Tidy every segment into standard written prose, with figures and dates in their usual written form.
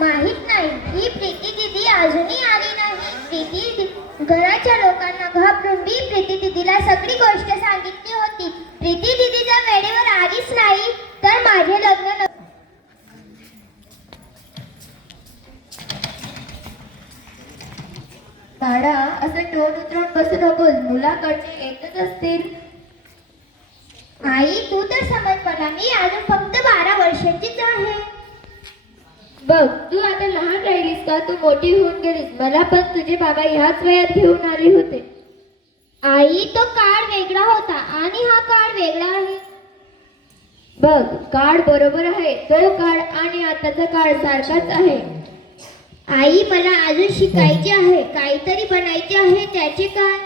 माहित नाही. ही प्रीती दिदी अजूनही आली नाही. घराच्या लोकांना घाबरून मी प्रीती दिदीला सगळी गोष्ट सांगितली होती. प्रीती दिदी जर वेळेवर आलीच नाही तर माझे लग्न बाळा, असं टोन उतरून बसू नकोस. मुलाकडचे येतच असतील. आई, तू तर समज मला, मी अजून फक्त 12 वर्षाचीच आहे. बघ, तू आता लहान राहिलीस का? तू मोठी होऊन गेलीस. मला पण तुझे बाबा ह्याच वयात घेऊन आले होते. आई, तो काळ वेगळा होता आणि हा काळ वेगळा आहे. बघ, काळ बरोबर आहे. तो काळ आणि आताचा काळ सारखाच आहे. आई, मला अजून शिकायचे आहे, काहीतरी बनायचे आहे. त्याचे काय?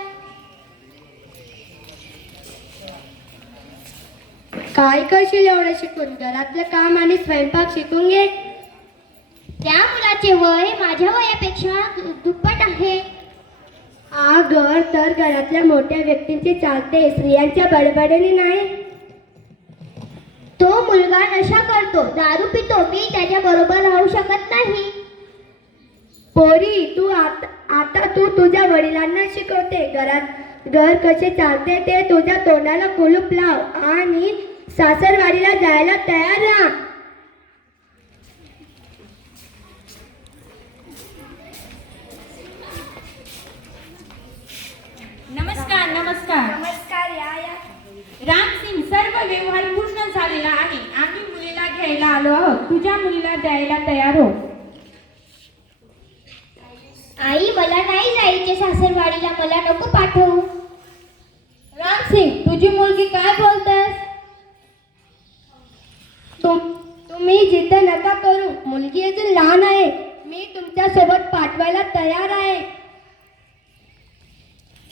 काय करशील एवढं शिकून? घरातलं काम आणि स्वयंपाक शिकून घे. त्या मुलाचे वय माझ्या वयापेक्षा दुप्पट आहे. घर तर घरातल्या मोठ्या व्यक्तींचे चालते, स्त्रियांच्या बडबडीने नाही. तो मुलगा नशा करतो, दारू पितो. मी त्याच्या बरोबर राहू शकत नाही. पोरी, तू आता तू तुझ्या वडिलांना शिकवते. घर कसे चालते ते. तुझ्या तोंडाला कुलूप लाव आणि सासरवाडीला जायला तयार राहा. नमस्कार. नमस्कार. नमस्कार. या रामसिंग, सर्व व्यवहार पूर्ण झालेला आहे. आम्ही मुलीला घ्यायला आलो आहोत. तुझ्या मुलीला द्यायला तयार हो. आई, मला नाही जायचे सासरवाडीला. मला नको पाठवू. रामसिंग, तुझी मुलगी काय बोलतेस? तुम्ही जिद्द नका करू. मुलगी अजून लहान आहे. मी तुमच्या सोबत पाठवायला तयार आहे.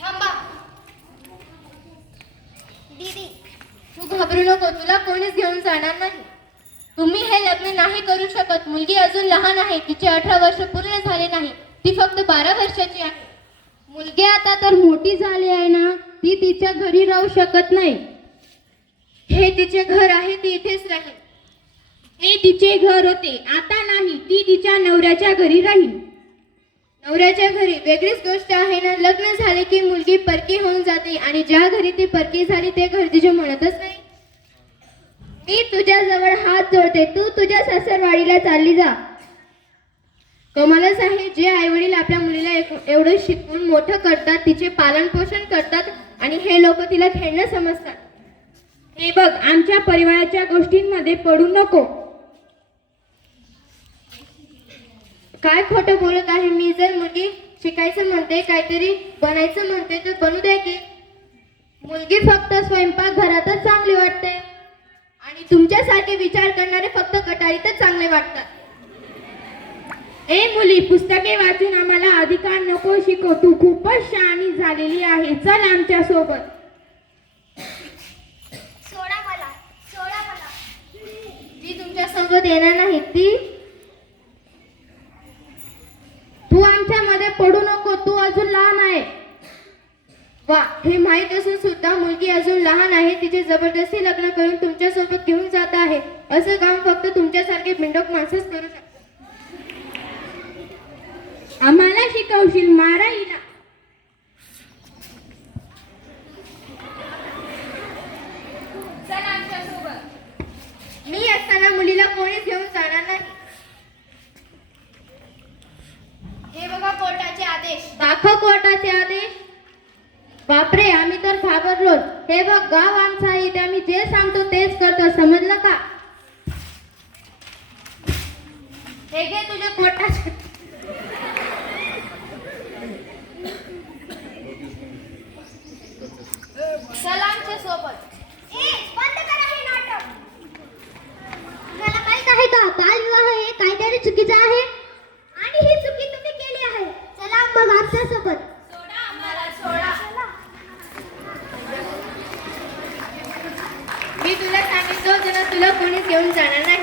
थांबा. दीदी, तू घाबरू नको. तुला कोणीच घेऊन जाणार नाही. तुम्ही हे लग्न नाही करू शकत. मुलगी अजून लहान आहे. तिचे 18 वर्ष पूर्ण झाले नाही. ती फक्त 12 वर्षाची आहे. मुलगी आता तर मोठी झाली आहे ना. ती तिच्या घरी राहू शकत नाही. हे तिचे घर आहे. ती इथेच राहील. हे तिचे घर होते, आता नाही. ती तिच्या नवऱ्याच्या घरी राहील. नवऱ्याच्या घरी वेगळीच गोष्ट आहे ना. लग्न झाले की मुलगी परकी होऊन जाते आणि ज्या घरी ती परकी झाली ते घर तिचे म्हणतच नाही. मी तुझ्या जवळ हात जोडते. तू तुझ्या सासरवाडीला चालली जा. कमालच आहे, जे आईवडील आपल्या मुलीला एवढं शिकवून मोठं करतात, तिचे पालन पोषण करतात आणि हे लोक तिला खेळणं समजतात. हे बघ, आमच्या परिवाराच्या गोष्टींमध्ये पडू नको. काय खोटं बोलत आहे मी? जर मुलगी शिकायचं म्हणते, काहीतरी बनायचं म्हणते तर बनू द्या की. मुलगी फक्त स्वयंपाक घरातच चांगली वाटते आणि तुमच्यासारखे विचार करणारे फक्त कटारीतच चांगले वाटतात. ए मुली, पुस्तके वाचून आम्हाला अधिकार नको शिकव. तू खूपच शहाणी झालेली आहे. चल आमच्या सोबत. सोडा मला. ती तुमच्या सोबत येणार नाही. तू आमच्या मध्ये पडू नको. तू अजून लहान आहे. वा, हे माहीत असून सुद्धा मुलगी अजून लहान आहे. तिचे जबरदस्ती लग्न करून तुमच्या सोबत घेऊन जात आहे. असं काम फक्त तुमच्यासारखे बिंडोक माणसंच करू शकतात. आम्हाला शिकवशील? मारा हिला. चल आमच्या सोबत. मी असताना मुलीला कोणीच घेऊन जाणार नाही. हे बघा कोर्टाचे आदेश. दाखव कोर्टाचे आदेश. बापरे, आम्ही तर घाबरलो. हे बघ, गाव आमचं आहे. इथे आम्ही जे सांगतो तेच करतो. समजलं का? हे घे तुझे कोर्टाचे. चल आमच्या सोबत. बंद करा हे नाटक. मला माहित आहे का, बालविवाह हे कायद्याने चुकीचं आहे आणि ही चुकी तुम्ही केली आहे. चला मग आमच्या सोबत. सोडा आम्हाला, सोडा. मी तुला सांगितलं होतं ना, तुला कोणीच घेऊन जाणार नाही.